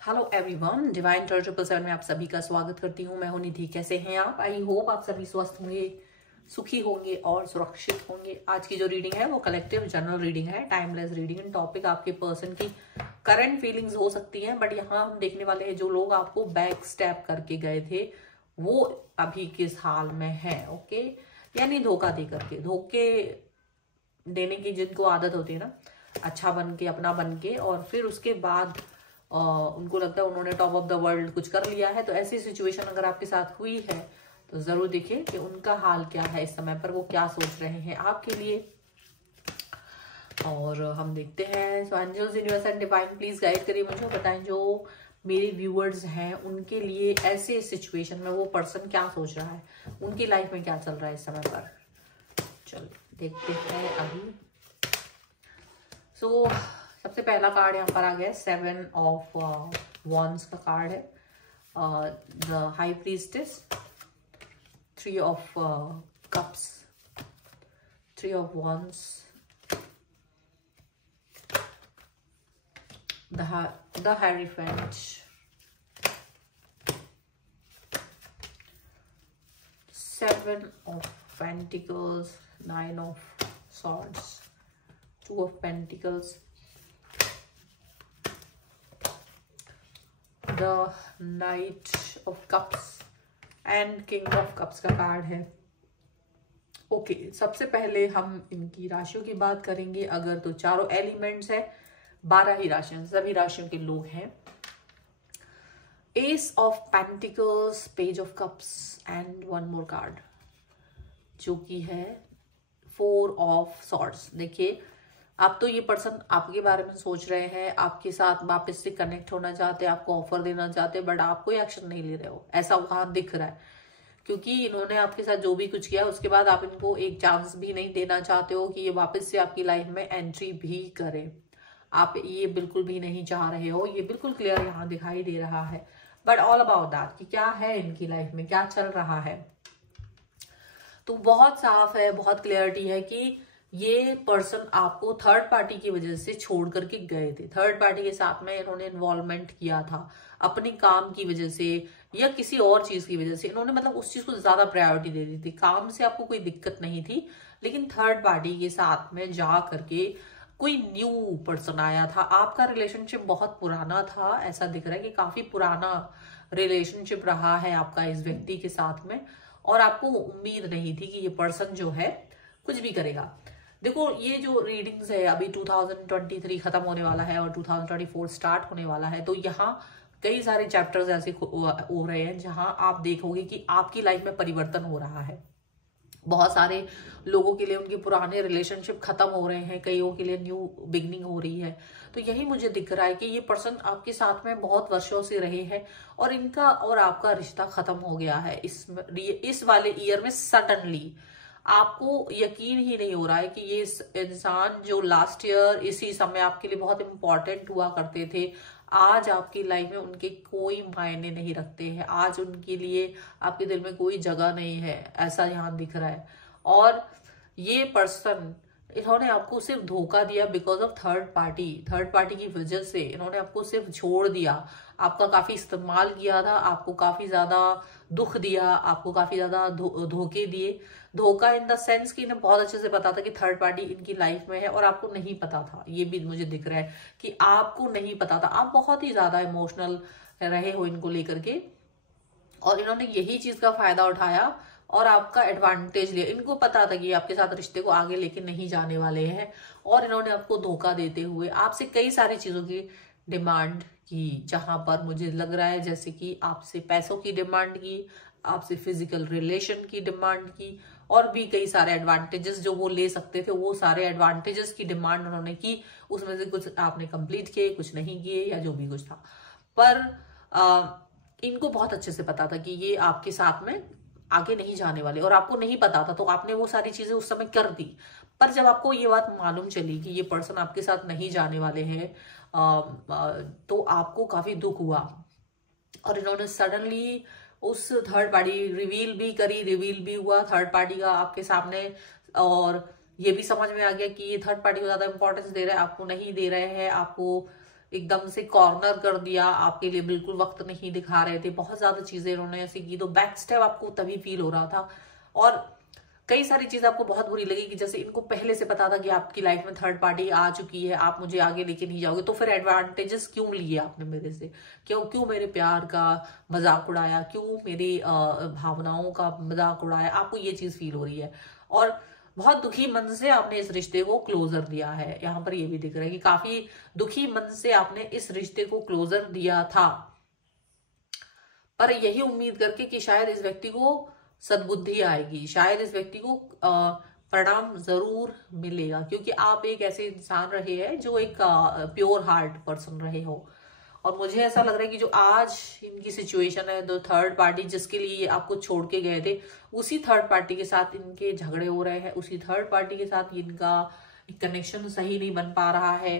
Hello everyone, divine 777 में आप सभी का स्वागत करती हूँ। मैं हूँ निधि। कैसे हैं आप? आई होप आप सभी स्वस्थ होंगे, सुखी होंगे और सुरक्षित होंगे। आज की जो रीडिंग है वो कलेक्टिव जनरल रीडिंग है, टाइमलेस रीडिंग। टॉपिक आपके पर्सन की करंट फीलिंग्स हो सकती हैं, बट यहाँ हम देखने वाले हैं जो लोग आपको बैक स्टेप करके गए थे वो अभी किस हाल में है। ओके, यानी धोखा दे करके, धोखे देने की जिनको आदत होती है ना, अच्छा बन के, अपना बन के, और फिर उसके बाद उनको लगता है उन्होंने टॉप ऑफ द वर्ल्ड कुछ कर लिया है। तो ऐसी सिचुएशन अगर आपके साथ हुई है तो जरूर देखिए कि उनका हाल क्या है इस समय पर, वो क्या सोच रहे हैं आपके लिए। और हम देखते हैं। So angels, universe and divine please guide करिए मुझे, बताएं जो मेरे व्यूअर्स हैं उनके लिए ऐसे सिचुएशन में वो पर्सन क्या सोच रहा है, उनकी लाइफ में क्या चल रहा है इस समय पर। चलो देखते हैं अभी। सो सबसे पहला कार्ड यहाँ पर आ गया, 7 ऑफ वॉन्ड्स का कार्ड है। The high priestess, 3 of cups, 3 of wands, the hierophant, 7 of pentacles, 9 of swords, 2 of pentacles, the knight of cups and king of cups का कार्ड है। ओके, सबसे पहले हम इनकी राशियों की बात करेंगे। अगर तो चारों एलिमेंट्स है, 12 ही राशियां, सभी राशियों के लोग हैं। S of pentacles, page of cups and one more card जो कि है 4 ऑफ सॉर्ड्स। देखिए, आप तो ये पर्सन आपके बारे में सोच रहे हैं, आपके साथ वापस से कनेक्ट होना चाहते हैं, आपको ऑफर देना चाहते हैं, बट आप कोई एक्शन नहीं ले रहे हो, ऐसा वहां दिख रहा है। क्योंकि इन्होंने आपके साथ जो भी कुछ किया उसके बाद आप इनको एक चांस भी नहीं देना चाहते हो कि ये वापस से आपकी लाइफ में एंट्री भी करें। आप ये बिल्कुल भी नहीं चाह रहे हो, ये बिल्कुल क्लियर यहाँ दिखाई दे रहा है। बट ऑल अबाउट दैट कि क्या है इनकी लाइफ में, क्या चल रहा है, तो बहुत साफ है, बहुत क्लियरिटी है कि ये पर्सन आपको थर्ड पार्टी की वजह से छोड़ करके गए थे। थर्ड पार्टी के साथ में इन्होंने इन्वॉल्वमेंट किया था अपनी काम की वजह से या किसी और चीज की वजह से। इन्होंने मतलब उस चीज को ज्यादा प्रायोरिटी दे दी थी। काम से आपको कोई दिक्कत नहीं थी, लेकिन थर्ड पार्टी के साथ में जा करके कोई न्यू पर्सन आया था। आपका रिलेशनशिप बहुत पुराना था, ऐसा दिख रहा है कि काफी पुराना रिलेशनशिप रहा है आपका इस व्यक्ति के साथ में, और आपको उम्मीद नहीं थी कि ये पर्सन जो है कुछ भी करेगा। देखो, ये जो रीडिंग्स है, अभी 2023 खत्म होने वाला है और 2024 स्टार्ट होने वाला है, तो यहाँ कई सारे चैप्टर्स ऐसे हो रहे हैं जहां आप देखोगे कि आपकी लाइफ में परिवर्तन हो रहा है। बहुत सारे लोगों के लिए उनके पुराने रिलेशनशिप खत्म हो रहे हैं, कईयों के लिए न्यू बिगनिंग हो रही है। तो यही मुझे दिख रहा है कि ये पर्सन आपके साथ में बहुत वर्षों से रहे हैं और इनका और आपका रिश्ता खत्म हो गया है इस वाले ईयर में। सडनली आपको यकीन ही नहीं हो रहा है कि ये इंसान जो लास्ट ईयर इसी समय आपके लिए बहुत इंपॉर्टेंट हुआ करते थे, आज आपकी लाइफ में उनके कोई मायने नहीं रखते हैं। आज उनके लिए आपके दिल में कोई जगह नहीं है, ऐसा यहाँ दिख रहा है। और ये पर्सन, इन्होंने आपको सिर्फ धोखा दिया बिकॉज ऑफ थर्ड पार्टी की वजह से इन्होंने आपको सिर्फ छोड़ दिया। आपका काफी इस्तेमाल किया था, आपको काफी ज्यादा दुख दिया, आपको काफी ज्यादा धोखे दिए। धोखा इन द सेंस कि इन्हें बहुत अच्छे से पता था कि थर्ड पार्टी इनकी लाइफ में है और आपको नहीं पता था। ये भी मुझे दिख रहा है कि आपको नहीं पता था। आप बहुत ही ज्यादा इमोशनल रहे हो इनको लेकर के, और इन्होंने यही चीज का फायदा उठाया और आपका एडवांटेज लिया। इनको पता था कि आपके साथ रिश्ते को आगे लेके नहीं जाने वाले हैं, और इन्होंने आपको धोखा देते हुए आपसे कई सारी चीजों की डिमांड की, जहां पर मुझे लग रहा है जैसे कि आपसे पैसों की डिमांड की, आपसे फिजिकल रिलेशन की डिमांड की, और भी कई सारे एडवांटेजेस जो वो ले सकते थे, वो सारे एडवांटेजेस की डिमांड उन्होंने की। उसमें से कुछ आपने कंप्लीट किए, कुछ नहीं किए, या जो भी कुछ था। पर इनको बहुत अच्छे से पता था कि ये आपके साथ में आगे नहीं जाने वाले, और आपको नहीं पता था, तो आपने वो सारी चीजें उस समय कर दी। पर जब आपको ये बात मालूम चली कि ये पर्सन आपके साथ नहीं जाने वाले हैं, तो आपको काफी दुख हुआ। और इन्होंने सडनली उस थर्ड पार्टी रिवील भी हुआ थर्ड पार्टी का आपके सामने, और ये भी समझ में आ गया कि ये थर्ड पार्टी को ज्यादा इंपॉर्टेंस दे रहा है, आपको नहीं दे रहे हैं। आपको एकदम से कॉर्नर कर दिया, आपके लिए बिल्कुल वक्त नहीं दिखा रहे थे, बहुत ज्यादा चीजें इन्होंने ऐसी की। तो बैक स्टेप आपको तभी फील हो रहा था। और कई सारी चीजें आपको बहुत बुरी लगी कि जैसे इनको पहले से पता था कि आपकी लाइफ में थर्ड पार्टी आ चुकी है, आप मुझे आगे लेके नहीं जाओगे, तो फिर एडवांटेजेस क्यों लिए आपने मेरे से, क्यों मेरे प्यार का मजाक उड़ाया, क्यों मेरी भावनाओं का मजाक उड़ाया, आपको ये चीज फील हो रही है। और बहुत दुखी मन से आपने इस रिश्ते को क्लोजर दिया है, यहाँ पर ये भी दिख रहा है कि काफी दुखी मन से आपने इस रिश्ते को क्लोजर दिया था, पर यही उम्मीद करके कि शायद इस व्यक्ति को सद्बुद्धि आएगी, शायद इस व्यक्ति को परिणाम जरूर मिलेगा, क्योंकि आप एक ऐसे इंसान रहे हैं जो एक प्योर हार्ट पर्सन रहे हो। और मुझे ऐसा लग रहा है कि जो आज इनकी सिचुएशन है, जो थर्ड पार्टी जिसके लिए आपको छोड़ के गए थे, उसी थर्ड पार्टी के साथ इनके झगड़े हो रहे हैं, उसी थर्ड पार्टी के साथ इनका कनेक्शन सही नहीं बन पा रहा है,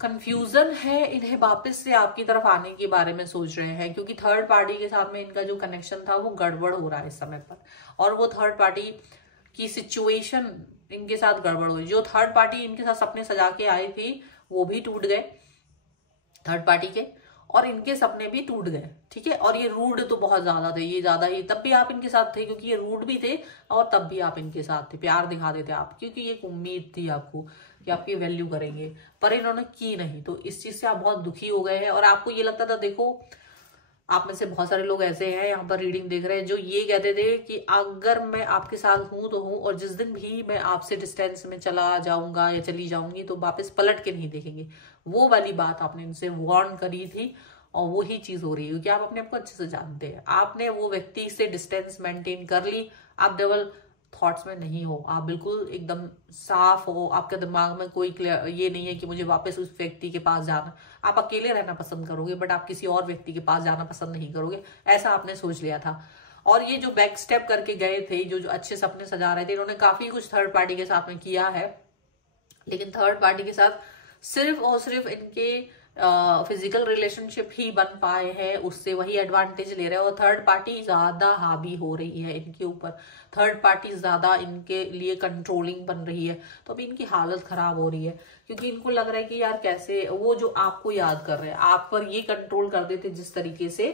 कंफ्यूजन है, इन्हें वापस से आपकी तरफ आने के बारे में सोच रहे हैं, क्योंकि थर्ड पार्टी के साथ में इनका जो कनेक्शन था वो गड़बड़ हो रहा है इस समय पर। और वो थर्ड पार्टी की सिचुएशन इनके साथ गड़बड़ हुई, जो थर्ड पार्टी इनके साथ सपने सजा के आए थे वो भी टूट गए थर्ड पार्टी के, और इनके सपने भी टूट गए, ठीक है। और ये रूड तो बहुत ज्यादा थे, ये ज्यादा ही, तब भी आप इनके साथ थे क्योंकि ये रूड भी थे, और तब भी आप इनके साथ थे, प्यार दिखा देते आप, क्योंकि एक उम्मीद थी आपको कि आपकी वैल्यू करेंगे, पर इन्होंने की नहीं। तो इस चीज से आप बहुत दुखी हो गए हैं। और आपको ये लगता था, देखो आप में से बहुत सारे लोग ऐसे हैं यहाँ पर रीडिंग देख रहे हैं जो ये कहते थे कि अगर मैं आपके साथ हूं तो हूं, और जिस दिन भी मैं आपसे डिस्टेंस में चला जाऊंगा या चली जाऊंगी तो वापस पलट के नहीं देखेंगे। वो वाली बात आपने इनसे वार्न करी थी, और वही चीज हो रही है, क्योंकि आप अपने आप को अच्छे से जानते हैं। आपने वो व्यक्ति से डिस्टेंस मेंटेन कर ली, आप डबल थॉट्स में नहीं हो, आप बिल्कुल एकदम साफ हो, आपके दिमाग में कोई ये नहीं है कि मुझे वापस उस व्यक्ति के पास जाना। आप अकेले रहना पसंद करोगे, बट आप किसी और व्यक्ति के पास जाना पसंद नहीं करोगे, ऐसा आपने सोच लिया था। और ये जो बैक स्टेप करके गए थे, जो अच्छे सपने सजा रहे थे, इन्होंने काफी कुछ थर्ड पार्टी के साथ में किया है, लेकिन थर्ड पार्टी के साथ सिर्फ और सिर्फ इनके फिजिकल रिलेशनशिप ही बन पाए हैं, उससे वही एडवांटेज ले रहे हैं, और थर्ड पार्टी ज्यादा हावी हो रही है इनके ऊपर, थर्ड पार्टी ज्यादा इनके लिए कंट्रोलिंग बन रही है। तो अभी इनकी हालत खराब हो रही है, क्योंकि इनको लग रहा है कि यार कैसे वो जो आपको याद कर रहे हैं, आप पर ये कंट्रोल कर देते जिस तरीके से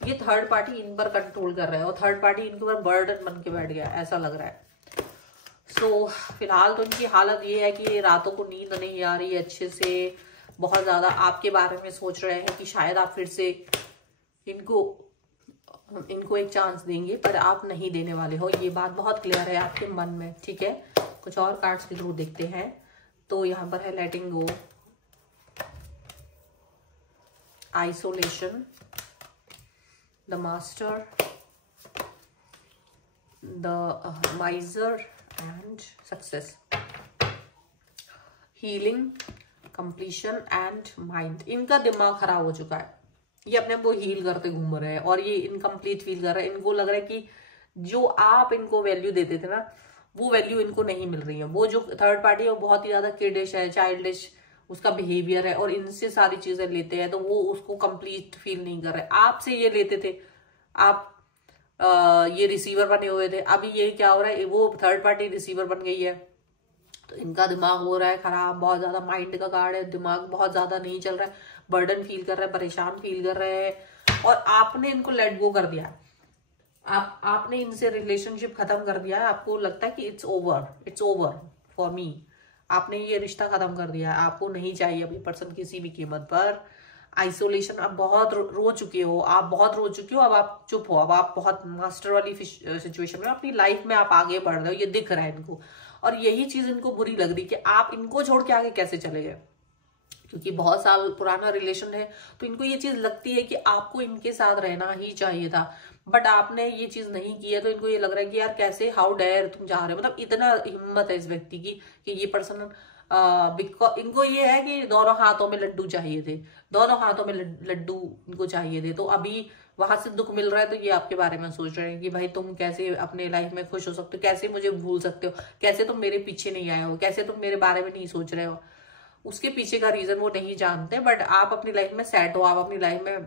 ये थर्ड पार्टी इन पर कंट्रोल कर रहा है, और थर्ड पार्टी इनके ऊपर बर्डन बन के बैठ गया, ऐसा लग रहा है। सो फिलहाल तो इनकी हालत ये है कि रातों को नींद नहीं आ रही है अच्छे से, बहुत ज्यादा आपके बारे में सोच रहे हैं कि शायद आप फिर से इनको एक चांस देंगे, पर आप नहीं देने वाले हो, ये बात बहुत क्लियर है आपके मन में, ठीक है। कुछ और कार्ड्स के थ्रू देखते हैं। तो यहाँ पर है letting go, isolation, the master, the miser and success, healing, completion and mind. इनका दिमाग खराब हो चुका है, ये अपने आप को हील करते घूम रहे हैं, और ये इनकम्प्लीट फील कर रहे हैं। इनको लग रहा है कि जो आप इनको वैल्यू देते थे ना, वो वैल्यू इनको नहीं मिल रही है। वो जो थर्ड पार्टी है वो बहुत ही ज्यादा किडिश है, चाइल्डिश उसका बिहेवियर है, और इनसे सारी चीजें लेते हैं, तो वो उसको कंप्लीट फील नहीं कर रहे। आपसे ये लेते थे, आप ये रिसीवर बने हुए थे, अभी ये क्या हो रहा है, वो थर्ड पार्टी रिसीवर बन गई है, तो इनका दिमाग हो रहा है खराब, बहुत ज्यादा माइंड का कार्ड है, दिमाग बहुत ज्यादा नहीं चल रहा है, बर्डन फील कर रहे हैं, परेशान फील कर रहे हैं, और आपने इनको लेट गो कर दिया, आपने इनसे रिलेशनशिप खत्म कर दिया है। आपको लगता है कि इट्स ओवर फॉर मी, आपने ये रिश्ता खत्म कर दिया है, आपको नहीं चाहिए अभी पर्सन किसी भी कीमत पर। आइसोलेशन, आप बहुत रो चुके हो, अब आप चुप हो, अब आप बहुत मास्टर वाली सिचुएशन में अपनी लाइफ में आप आगे बढ़ रहे हो, ये दिख रहा है इनको। और यही चीज इनको बुरी लग रही कि आप इनको छोड़ के आगे कैसे चले गए, क्योंकि बहुत साल पुराना रिलेशन है, तो इनको ये चीज लगती है कि आपको इनके साथ रहना ही चाहिए था, बट आपने ये चीज नहीं किया, तो इनको ये लग रहा है कि यार कैसे, हाउ डेयर तुम जा रहे हो, मतलब इतना हिम्मत है इस व्यक्ति की कि ये पर्सन इनको ये है कि दोनों हाथों में लड्डू चाहिए थे, दोनों हाथों में लड्डू इनको चाहिए थे। तो अभी वहां से दुख मिल रहा है, तो ये आपके बारे में सोच रहे हैं कि भाई तुम कैसे अपने लाइफ में खुश हो सकते हो, कैसे मुझे भूल सकते हो, कैसे तुम मेरे पीछे नहीं आए हो, कैसे तुम मेरे बारे में नहीं सोच रहे हो। उसके पीछे का रीजन वो नहीं जानते, बट आप अपनी लाइफ में सेट हो, आप अपनी लाइफ में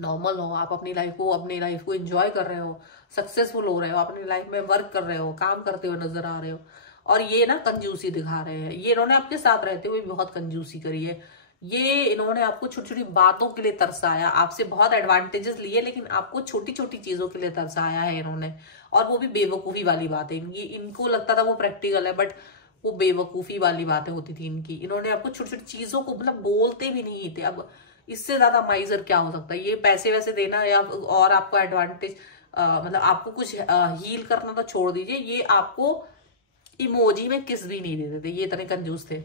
नॉर्मल हो, आप अपनी लाइफ को एंजॉय कर रहे हो, सक्सेसफुल हो रहे हो, अपनी लाइफ में वर्क कर रहे हो, काम करते हुए नजर आ रहे हो। और ये ना कंजूसी दिखा रहे हैं, ये इन्होंने आपके साथ रहते हुए बहुत कंजूसी करी है, ये इन्होंने आपको छोटी छोटी बातों के लिए तरसाया, आपसे बहुत एडवांटेजेस लिए, लेकिन आपको छोटी छोटी चीजों के लिए तरसाया है इन्होंने। और वो भी बेवकूफी वाली बात है इनकी, इनको लगता था वो प्रैक्टिकल है, बट वो बेवकूफी वाली बातें होती थी इनकी। इन्होंने आपको छोटी छोटी चीजों को मतलब बोलते भी नहीं थे। अब इससे ज्यादा माइजर क्या हो सकता है? ये पैसे वैसे देना या और आपको एडवांटेज, मतलब आपको कुछ हील करना तो छोड़ दीजिए, ये आपको इमोजी में किस भी नहीं देते थे, ये इतने कंजूस थे।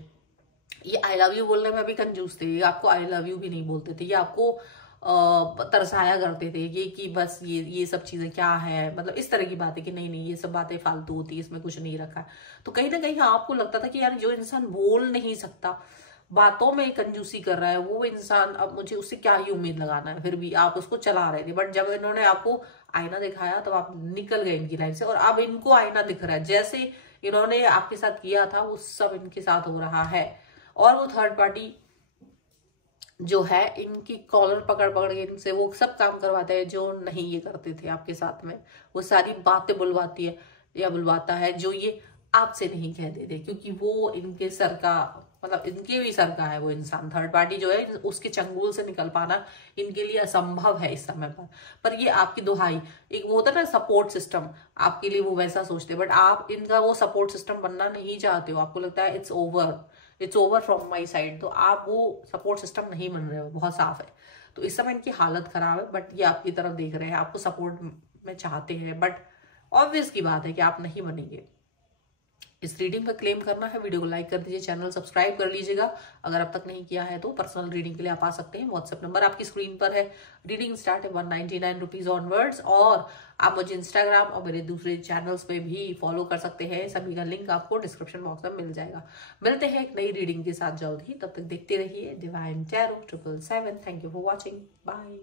ये आई लव यू बोलने में भी कंजूस थे, ये आपको आई लव यू भी नहीं बोलते थे, ये आपको तरसाया करते थे ये कि बस ये सब चीजें क्या है, मतलब इस तरह की बातें कि नहीं नहीं ये सब बातें फालतू होती है, इसमें कुछ नहीं रखा। तो कहीं ना कहीं आपको लगता था कि यार जो इंसान बोल नहीं सकता, बातों में कंजूसी कर रहा है, वो इंसान, अब मुझे उससे क्या ही उम्मीद लगाना है, फिर भी आप उसको चला रहे थे। बट जब इन्होंने आपको आईना दिखाया तो आप निकल गए इनकी लाइन से, और अब इनको आईना दिख रहा है, जैसे इन्होंने आपके साथ किया था वो सब इनके साथ हो रहा है। और वो थर्ड पार्टी जो है इनकी कॉलर पकड़ पकड़ के इनसे वो सब काम करवाते हैं जो नहीं ये करते थे आपके साथ में। वो सारी बातें बुलवाती है या बुलवाता है जो ये आपसे नहीं कह देते, क्योंकि वो इनके सर का, मतलब इनके भी सर का है वो इंसान। थर्ड पार्टी जो है उसके चंगुल से निकल पाना इनके लिए असंभव है इस समय पर ये आपकी दुहाई, एक वो होता है ना सपोर्ट सिस्टम, आपके लिए वो वैसा सोचते हैं, बट आप इनका वो सपोर्ट सिस्टम बनना नहीं चाहते हो। आपको लगता है it's over from my side, तो आप वो सपोर्ट सिस्टम नहीं बन रहे हो, बहुत साफ है। तो इस समय इनकी हालत खराब है, बट ये आपकी तरफ देख रहे हैं, आपको सपोर्ट में चाहते हैं, बट ऑब्वियस की बात है कि आप नहीं बनेंगे। इस रीडिंग का क्लेम करना है, वीडियो को लाइक कर दीजिए, चैनल सब्सक्राइब कर लीजिएगा अगर अब तक नहीं किया है तो। पर्सनल रीडिंग के लिए आप आ सकते हैं, व्हाट्सएप नंबर आपकी स्क्रीन पर है। रीडिंग स्टार्ट है 199 रुपीज ऑनवर्ड्स, और आप मुझे इंस्टाग्राम और मेरे दूसरे चैनल्स पे भी फॉलो कर सकते हैं, सभी का लिंक आपको डिस्क्रिप्शन बॉक्स में मिल जाएगा। मिलते हैं एक नई रीडिंग के साथ जल्द ही, तब तक देखते रहिए divine tarot 777। Thank you for watching, bye.